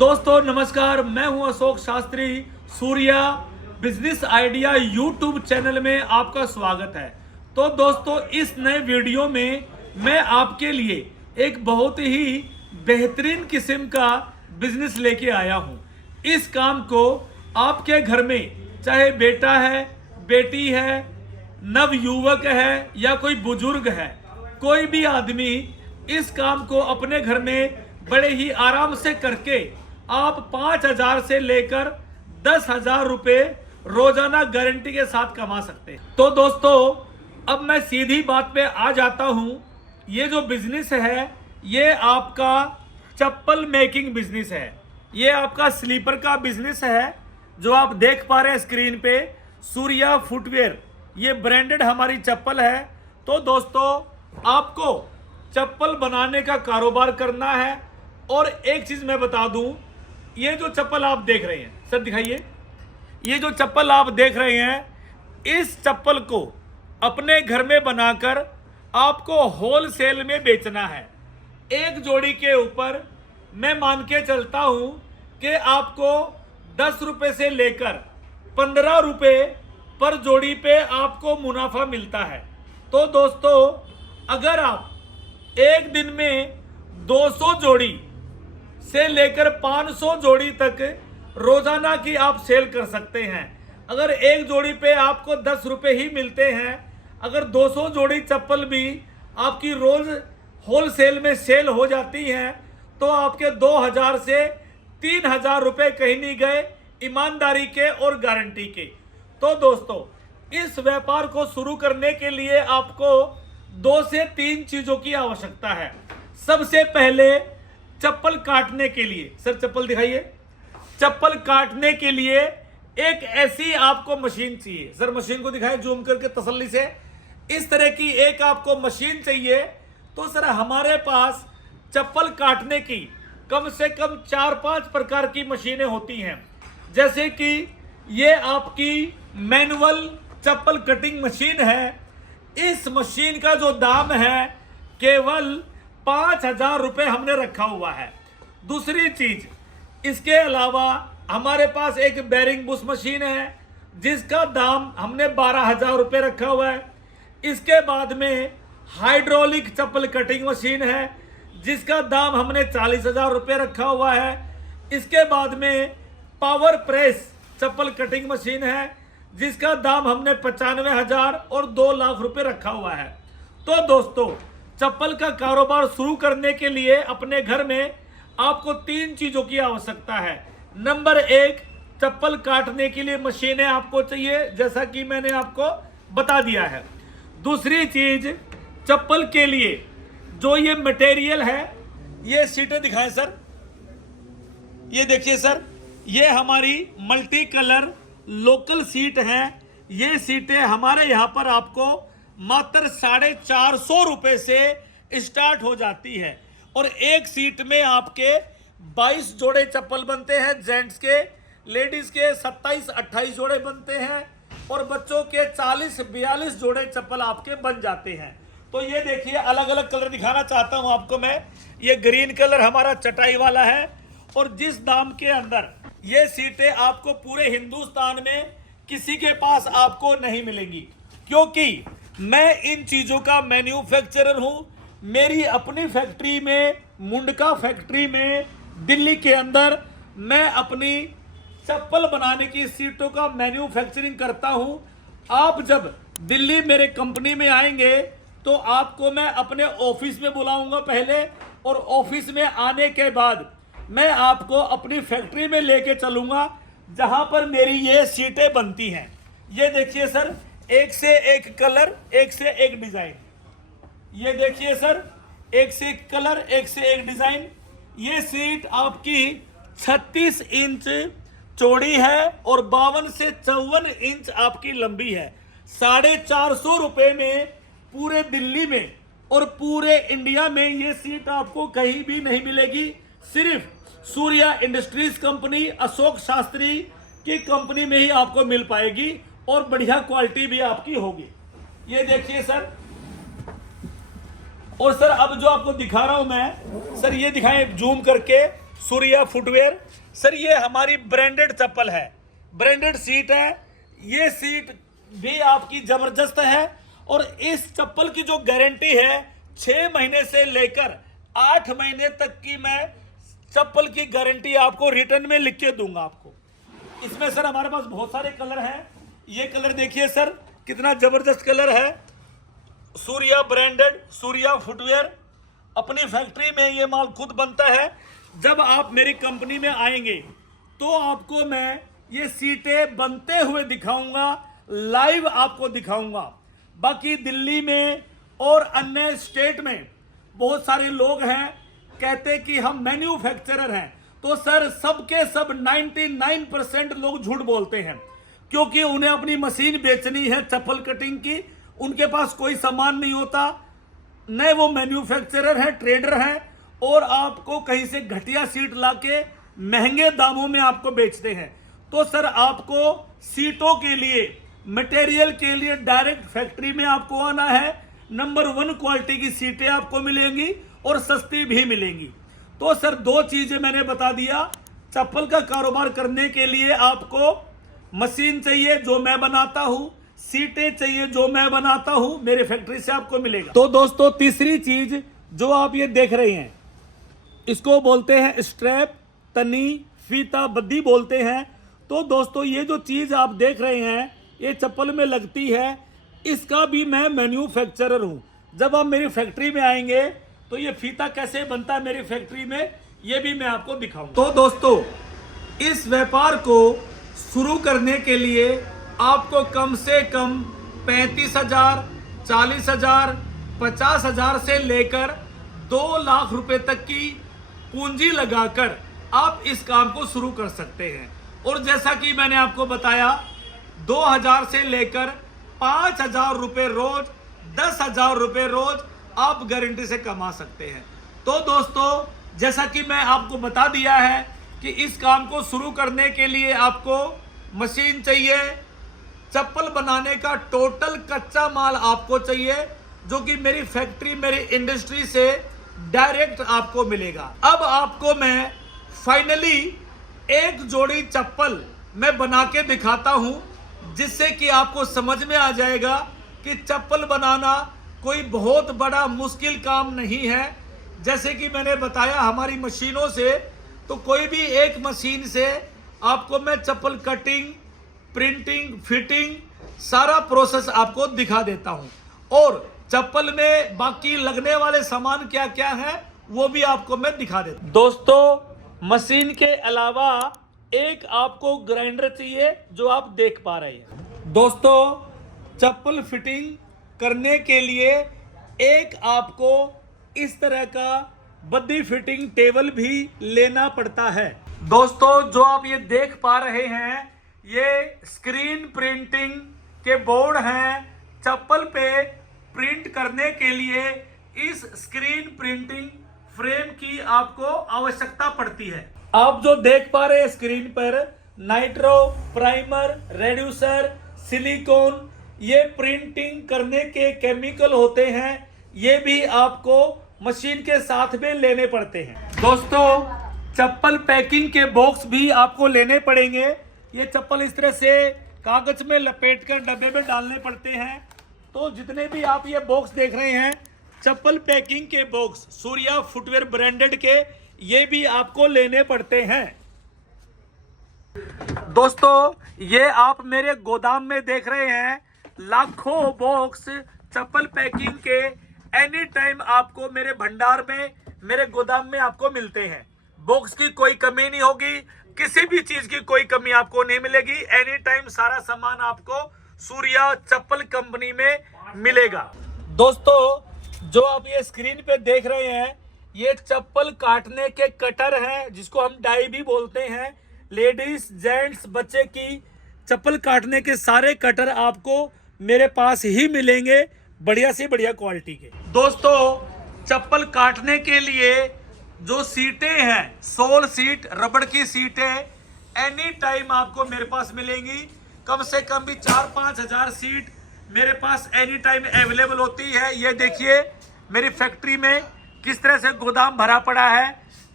दोस्तों नमस्कार, मैं हूं Ashok Shastri. Surya business idea YouTube channel में आपका स्वागत है। तो दोस्तों इस नए वीडियो में मैं आपके लिए एक बहुत ही बेहतरीन किस्म का बिजनेस लेके आया हूं। इस काम को आपके घर में चाहे बेटा है, बेटी है, नवयुवक है या कोई बुजुर्ग है, कोई भी आदमी इस काम को अपने घर में बड़े ही आराम से करके आप 5,000 से लेकर 10,000 रुपए रोजाना गारंटी के साथ कमा सकते हैं। तो दोस्तों अब मैं सीधी बात पे आ जाता हूं। ये जो बिजनेस है ये आपका चप्पल मेकिंग बिजनेस है। ये आपका स्लीपर का बिजनेस है जो आप देख पा रहे हैं स्क्रीन पे। सूर्या फुटवेयर ये ब्रांडेड हमारी चप्पल है। तो दोस्तों आपको चप्पल बनाने का कारोबार करना है। और एक चीज मैं बता दूं, ये जो चप्पल आप देख रहे हैं, सर दिखाइए, ये जो चप्पल आप देख रहे हैं, इस चप्पल को अपने घर में बनाकर आपको होलसेल में बेचना है। एक जोड़ी के ऊपर मैं मान के चलता हूं कि आपको 10 रुपए से लेकर 15 रुपए पर जोड़ी पे आपको मुनाफा मिलता है। तो दोस्तों अगर आप एक दिन में 200 जोड़ी से लेकर 500 जोड़ी तक रोजाना की आप सेल कर सकते हैं। अगर एक जोड़ी पे आपको 10 रुपए ही मिलते हैं, अगर 200 जोड़ी चप्पल भी आपकी रोज होलसेल में सेल हो जाती हैं तो आपके 2,000 से 3,000 रुपए कहीं नहीं गए, ईमानदारी के और गारंटी के। तो दोस्तों इस व्यापार को शुरू करने के लिए आपको 2 से 3 चीजों की आवश्यकता है। सबसे पहले चप्पल काटने के लिए, सर चप्पल दिखाइए, चप्पल काटने के लिए एक ऐसी आपको मशीन चाहिए। सर मशीन को दिखाएं जूम करके तसल्ली से। इस तरह की एक आपको मशीन चाहिए। तो सर हमारे पास चप्पल काटने की कम से कम 4-5 प्रकार की मशीनें होती हैं। जैसे कि ये आपकी मैनुअल चप्पल कटिंग मशीन है। इस मशीन का जो दाम है केवल 5,000 रुपए हमने रखा हुआ है। दूसरी चीज, इसके अलावा हमारे पास एक बेरिंग बुश मशीन है जिसका दाम हमने 12,000 रुपए रखा हुआ है। इसके बाद में हाइड्रोलिक चप्पल कटिंग मशीन है जिसका दाम हमने 40,000 रुपए रखा हुआ है। इसके बाद में पावर प्रेस चप्पल कटिंग मशीन है जिसका दाम हमने 95,000 और 2 लाख रुपए रखा हुआ है। तो दोस्तों चप्पल का कारोबार शुरू करने के लिए अपने घर में आपको 3 चीजों की आवश्यकता है। नंबर 1, चप्पल काटने के लिए मशीनें आपको चाहिए, जैसा कि मैंने आपको बता दिया है। दूसरी चीज, चप्पल के लिए जो ये मटेरियल है, ये सीटें दिखाएं सर, ये देखिए सर, ये हमारी मल्टी कलर लोकल सीट है। ये सीटें हमारे यहां पर आपको मात्र 450 रुपए से स्टार्ट हो जाती है। और एक सीट में आपके 22 जोड़े चप्पल बनते हैं जेंट्स के, लेडीज के 27-28 जोड़े बनते हैं और बच्चों के 40-42 जोड़े चप्पल आपके बन जाते हैं। तो ये देखिए अलग अलग कलर दिखाना चाहता हूं आपको मैं। ये ग्रीन कलर हमारा चटाई वाला है और जिस दाम के अंदर ये सीटें आपको पूरे हिंदुस्तान में किसी के पास आपको नहीं मिलेंगी, क्योंकि मैं इन चीजों का मैन्युफैक्चरर हूं। मेरी अपनी फैक्ट्री में, मुंडका फैक्ट्री में दिल्ली के अंदर मैं अपनी चप्पल बनाने की सीटों का मैन्युफैक्चरिंग करता हूं। आप जब दिल्ली मेरे कंपनी में आएंगे तो आपको मैं अपने ऑफिस में बुलाऊंगा पहले, और ऑफिस में आने के बाद मैं आपको अपनी फैक्ट्री में लेके चलूंगा जहां पर मेरी ये सीटें बनती हैं। ये देखिए सर, एक से एक कलर, एक से एक डिजाइन। ये देखिए सर, एक से एक कलर, एक से एक डिजाइन। ये सीट आपकी 36 इंच चौड़ी है और 52 से 54 इंच आपकी लंबी है। 450 रुपए में पूरे दिल्ली में और पूरे इंडिया में ये सीट आपको कहीं भी नहीं मिलेगी। सिर्फ सूर्या इंडस्ट्रीज कंपनी, अशोक शास्त्री की कंपनी में ही आपको मिल पाएगी और बढ़िया क्वालिटी भी आपकी होगी। ये देखिए सर, और सर अब जो आपको दिखा रहा हूं मैं, सर ये दिखाएं जूम करके, सूर्या फुटवेयर। सर ये हमारी ब्रांडेड चप्पल है, ब्रांडेड सीट है। ये सीट भी आपकी जबरदस्त है और इस चप्पल की जो गारंटी है 6 महीने से लेकर 8 महीने तक की मैं चप्पल की गारंटी आपको रिटर्न में लिख के दूंगा आपको। इसमें सर हमारे पास बहुत सारे कलर हैं। ये कलर देखिए सर कितना जबरदस्त कलर है। सूर्या ब्रांडेड, सूर्या फुटवेयर, अपनी फैक्ट्री में ये माल खुद बनता है। जब आप मेरी कंपनी में आएंगे तो आपको मैं ये सीटें बनते हुए दिखाऊंगा, लाइव आपको दिखाऊंगा। बाकी दिल्ली में और अन्य स्टेट में बहुत सारे लोग हैं कहते कि हम मैन्युफैक्चरर हैं, तो सर सबके सब 99% लोग झूठ बोलते हैं, क्योंकि उन्हें अपनी मशीन बेचनी है चप्पल कटिंग की, उनके पास कोई सामान नहीं होता, न वो मैन्युफैक्चरर है, ट्रेडर है, और आपको कहीं से घटिया सीट लाके महंगे दामों में आपको बेचते हैं। तो सर आपको सीटों के लिए, मटेरियल के लिए डायरेक्ट फैक्ट्री में आपको आना है। नंबर 1 क्वालिटी की सीटें आपको मिलेंगी और सस्ती भी मिलेंगी। तो सर 2 चीजें मैंने बता दिया। चप्पल का कारोबार करने के लिए आपको मशीन चाहिए जो मैं बनाता हूं, सीटें चाहिए जो मैं बनाता हूं, मेरे फैक्ट्री से आपको मिलेगा। तो दोस्तों तीसरी चीज जो आप ये देख रहे हैं, इसको बोलते हैं स्ट्रैप, तनी, फीता, बद्दी बोलते हैं। तो दोस्तों ये जो चीज आप देख रहे हैं ये चप्पल में लगती है, इसका भी मैं मैन्युफैक्चरर हूं। जब आप मेरी फैक्ट्री में आएंगे तो ये फीता कैसे बनता है मेरी फैक्ट्री में, ये भी मैं आपको दिखाऊंगा। तो दोस्तों इस व्यापार को शुरू करने के लिए आपको कम से कम 35,000, 40,000, 50,000 से लेकर 2 लाख रुपए तक की पूंजी लगाकर आप इस काम को शुरू कर सकते हैं। और जैसा कि मैंने आपको बताया 2,000 से लेकर 5,000 रुपए रोज, 10,000 रुपए रोज आप गारंटी से कमा सकते हैं। तो दोस्तों जैसा कि मैं आपको बता दिया है कि इस काम को शुरू करने के लिए आपको मशीन चाहिए, चप्पल बनाने का टोटल कच्चा माल आपको चाहिए, जो कि मेरी फैक्ट्री, मेरी इंडस्ट्री से डायरेक्ट आपको मिलेगा। अब आपको मैं फाइनली एक जोड़ी चप्पल मैं बना के दिखाता हूं, जिससे कि आपको समझ में आ जाएगा कि चप्पल बनाना कोई बहुत बड़ा मुश्किल काम नहीं है। जैसे कि मैंने बताया हमारी मशीनों से, तो कोई भी एक मशीन से आपको मैं चप्पल कटिंग, प्रिंटिंग, फिटिंग सारा प्रोसेस आपको दिखा देता हूं। और चप्पल में बाकी लगने वाले सामान क्या क्या है वो भी आपको मैं दिखा देता हूं। दोस्तों मशीन के अलावा एक आपको ग्राइंडर चाहिए जो आप देख पा रहे हैं। दोस्तों चप्पल फिटिंग करने के लिए एक आपको इस तरह का बद्दी फिटिंग टेबल भी लेना पड़ता है। दोस्तों जो आप ये देख पा रहे हैं ये स्क्रीन प्रिंटिंग के बोर्ड हैं। चप्पल पे प्रिंट करने के लिए इस स्क्रीन प्रिंटिंग फ्रेम की आपको आवश्यकता पड़ती है। आप जो देख पा रहे हैं स्क्रीन पर नाइट्रो, प्राइमर, रेड्यूसर, सिलिकॉन, ये प्रिंटिंग करने के केमिकल होते हैं, ये भी आपको मशीन के साथ में लेने पड़ते हैं। दोस्तों चप्पल पैकिंग के बॉक्स भी आपको लेने पड़ेंगे। ये चप्पल इस तरह से कागज में लपेटकर डब्बे में डालने पड़ते हैं। तो जितने भी आप ये बॉक्स देख रहे हैं चप्पल पैकिंग के बॉक्स सूर्या फुटवेयर ब्रांडेड के, ये भी आपको लेने पड़ते हैं। दोस्तों ये आप मेरे गोदाम में देख रहे हैं लाखों बॉक्स चप्पल पैकिंग के एनी टाइम आपको मेरे भंडार में, मेरे गोदाम में आपको मिलते हैं। बॉक्स की कोई कमी नहीं होगी, किसी भी चीज की कोई कमी आपको नहीं मिलेगी। एनी टाइम सारा सामान आपको सूर्या चप्पल कंपनी में मिलेगा। दोस्तों जो आप ये स्क्रीन पे देख रहे हैं ये चप्पल काटने के कटर हैं, जिसको हम डाई भी बोलते हैं। लेडीज, जेंट्स, बच्चे की चप्पल काटने के सारे कटर आपको मेरे पास ही मिलेंगे, बढ़िया से बढ़िया क्वालिटी के। दोस्तों चप्पल काटने के लिए जो सीटें हैं, सोल सीट, रबड़ की सीटें एनी टाइम आपको मेरे पास मिलेंगी। कम से कम भी 4-5 हजार सीट मेरे पास एनी टाइम अवेलेबल होती है। ये देखिए मेरी फैक्ट्री में किस तरह से गोदाम भरा पड़ा है।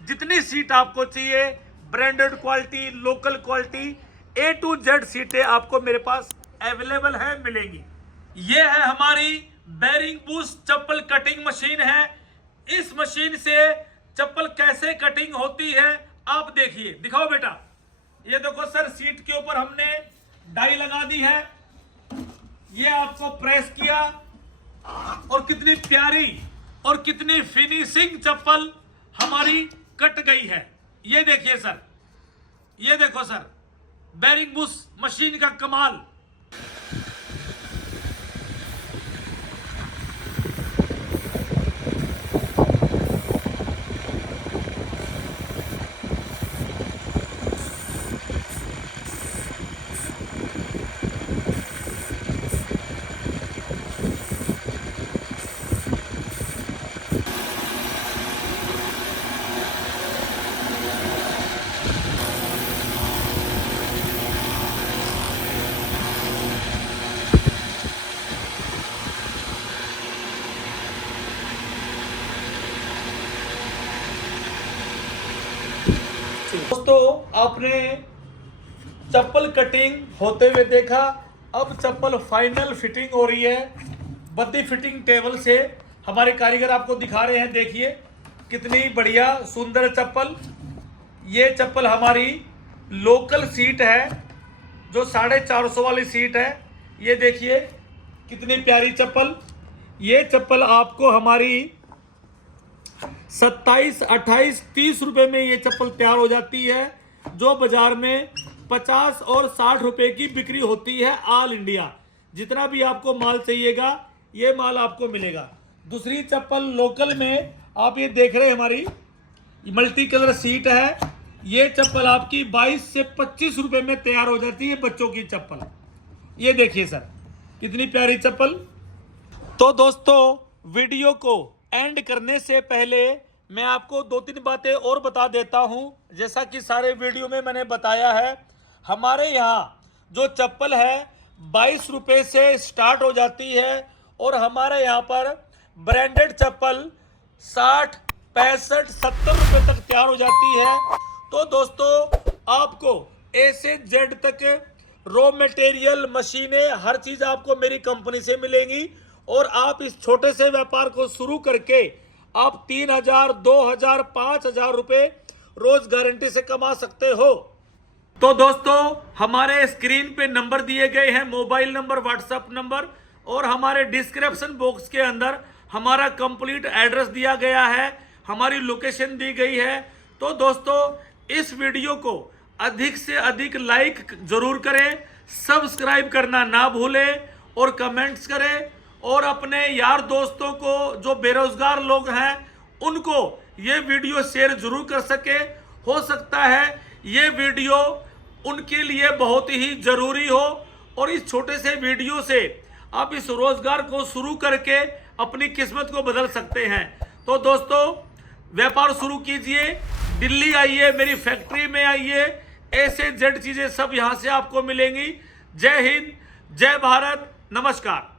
जितनी सीट आपको चाहिए, branded quality, local quality, A to Z सीटें आपको मेरे पास अवेलेबल है, मिलेंगी। ये है हमारी बेरिंग बूस्ट चप्पल कटिंग मशीन है। इस मशीन से चप्पल कैसे कटिंग होती है आप देखिए। दिखाओ बेटा। ये देखो सर, सीट के ऊपर हमने डाई लगा दी है। ये आपको प्रेस किया और कितनी प्यारी और कितनी फिनिशिंग चप्पल हमारी कट गई है। ये देखिए सर, ये देखो सर, बेरिंग बूस्ट मशीन का कमाल। दोस्तों, आपने चप्पल कटिंग होते हुए देखा। अब चप्पल फाइनल फिटिंग हो रही है। बद्दी फिटिंग टेबल से हमारे कारीगर आपको दिखा रहे हैं। देखिए कितनी बढ़िया सुंदर चप्पल। ये चप्पल हमारी लोकल सीट है, जो 450 वाली सीट है। ये देखिए कितनी प्यारी चप्पल। ये चप्पल आपको हमारी 27, 28, 30 रुपए में ये चप्पल तैयार हो जाती है, जो बाजार में 50 और 60 रुपए की बिक्री होती है। ऑल इंडिया जितना भी आपको माल चाहिएगा, ये माल आपको मिलेगा। दूसरी चप्पल लोकल में आप ये देख रहे हैं, हमारी मल्टी कलर सीट है। ये चप्पल आपकी 22 से 25 रुपए में तैयार हो जाती है, बच्चों की चप्पल। ये देखिए सर, कितनी प्यारी चप्पल। तो दोस्तों, वीडियो को एंड करने से पहले मैं आपको 2-3 बातें और बता देता हूं। जैसा कि सारे वीडियो में मैंने बताया है, हमारे यहाँ जो चप्पल है 22 रुपए से स्टार्ट हो जाती है, और हमारे यहाँ पर ब्रांडेड चप्पल 60, 65, 70 रुपए तक तैयार हो जाती है। तो दोस्तों, आपको A से Z तक रॉ मटेरियल, मशीनें, हर चीज आपको मेरी कंपनी से मिलेंगी। और आप इस छोटे से व्यापार को शुरू करके आप 3000, 2000, 5000 रुपए रोज गारंटी से कमा सकते हो। तो दोस्तों, हमारे स्क्रीन पे नंबर दिए गए हैं, मोबाइल नंबर, व्हाट्सएप नंबर, और हमारे डिस्क्रिप्शन बॉक्स के अंदर हमारा कंप्लीट एड्रेस दिया गया है, हमारी लोकेशन दी गई है। तो दोस्तों, इस वीडियो को अधिक से अधिक लाइक जरूर करें, सब्सक्राइब करना ना भूलें, और कमेंट्स करें, और अपने यार दोस्तों को जो बेरोजगार लोग हैं उनको ये वीडियो शेयर जरूर कर सके। हो सकता है ये वीडियो उनके लिए बहुत ही जरूरी हो, और इस छोटे से वीडियो से आप इस रोजगार को शुरू करके अपनी किस्मत को बदल सकते हैं। तो दोस्तों, व्यापार शुरू कीजिए, दिल्ली आइए, मेरी फैक्ट्री में आइए, A से Z चीजें सब यहां से आपको मिलेंगी। जय हिंद, जय भारत, नमस्कार।